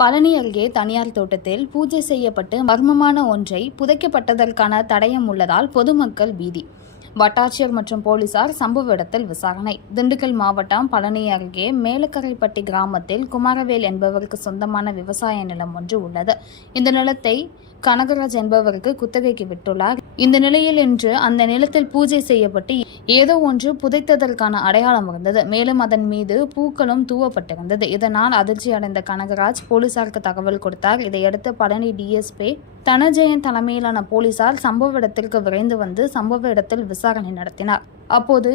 பழனி அருகே தனியார் தோட்டத்தில் பூஜை செய்யப்பட்டு மர்மமான ஒன்றை புதைக்கப்பட்டதற்கான தடயம் உள்ளதால் பொதுமக்கள் பீதி. வட்டாட்சியர் மற்றும் போலீசார் சம்பவ இடத்தில் விசாரணை. திண்டுக்கல் மாவட்டம் பழனி அருகே மேலக்கரைப்பட்டி கிராமத்தில் குமாரவேல் என்பவருக்கு சொந்தமான விவசாய நிலம் ஒன்று உள்ளது. இந்த நிலத்தை கனகராஜ் என்பவருக்கு குத்தகைக்கு விட்டுள்ளார். இந்த நிலையில் இன்று அந்த நிலத்தில் பூஜை செய்யப்பட்டு ஏதோ ஒன்று புதைத்ததற்கான அடையாளம் இருந்தது மேலும் அதன் மீது பூக்களும் தூவப்பட்டிருந்தது. இதனால் அதிர்ச்சி அடைந்த கனகராஜ் போலீசாருக்கு தகவல் கொடுத்தார். இதையடுத்து பழனி டிஎஸ்பி தனஜெயன் தலைமையிலான போலீசார் சம்பவ இடத்திற்கு விரைந்து வந்து சம்பவ இடத்தில் விசாரணை நடத்தினார். அப்போது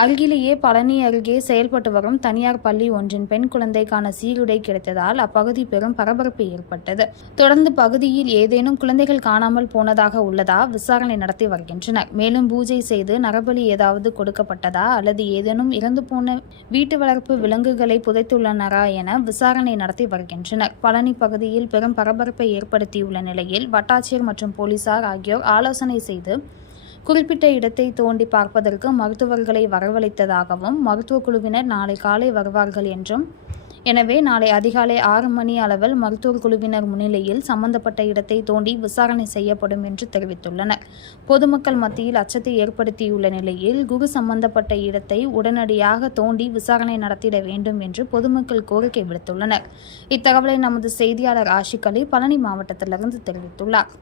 அருகிலேயே பழனி அருகே செயல்பட்டு வரும் தனியார் பள்ளி ஒன்றின் பெண் குழந்தைக்கான சீருடை கிடைத்ததால் அப்பகுதி பெரும் பரபரப்பு ஏற்பட்டது. தொடர்ந்து பகுதியில் ஏதேனும் குழந்தைகள் காணாமல் போனதாக உள்ளதா விசாரணை நடத்தி வருகின்றனர். மேலும் பூஜை செய்து நரபலி ஏதாவது கொடுக்கப்பட்டதா அல்லது ஏதேனும் இறந்து போன வீட்டு வளர்ப்பு விலங்குகளை புதைத்துள்ளனரா என விசாரணை நடத்தி வருகின்றனர். பழனி பகுதியில் பெரும் பரபரப்பை ஏற்படுத்தியுள்ள நிலையில் வட்டாட்சியர் மற்றும் போலீசார் ஆகியோர் ஆலோசனை செய்து குறிப்பிட்ட இடத்தை தோண்டி பார்ப்பதற்கு மருத்துவர்களை வரவழைத்ததாகவும் மருத்துவ குழுவினர் நாளை காலை வருவார்கள் என்றும் எனவே நாளை அதிகாலை ஆறு மணி அளவில் மருத்துவ குழுவினர் முன்னிலையில் சம்பந்தப்பட்ட இடத்தை தோண்டி விசாரணை செய்யப்படும் என்று தெரிவித்துள்ளனர். பொதுமக்கள் மத்தியில் அச்சத்தை ஏற்படுத்தியுள்ள நிலையில் குரு சம்பந்தப்பட்ட இடத்தை உடனடியாக தோண்டி விசாரணை நடத்திட வேண்டும் என்று பொதுமக்கள் கோரிக்கை விடுத்துள்ளனர். இத்தகவலை நமது செய்தியாளர் ஆஷிக் அலி பழனி மாவட்டத்திலிருந்து தெரிவித்துள்ளார்.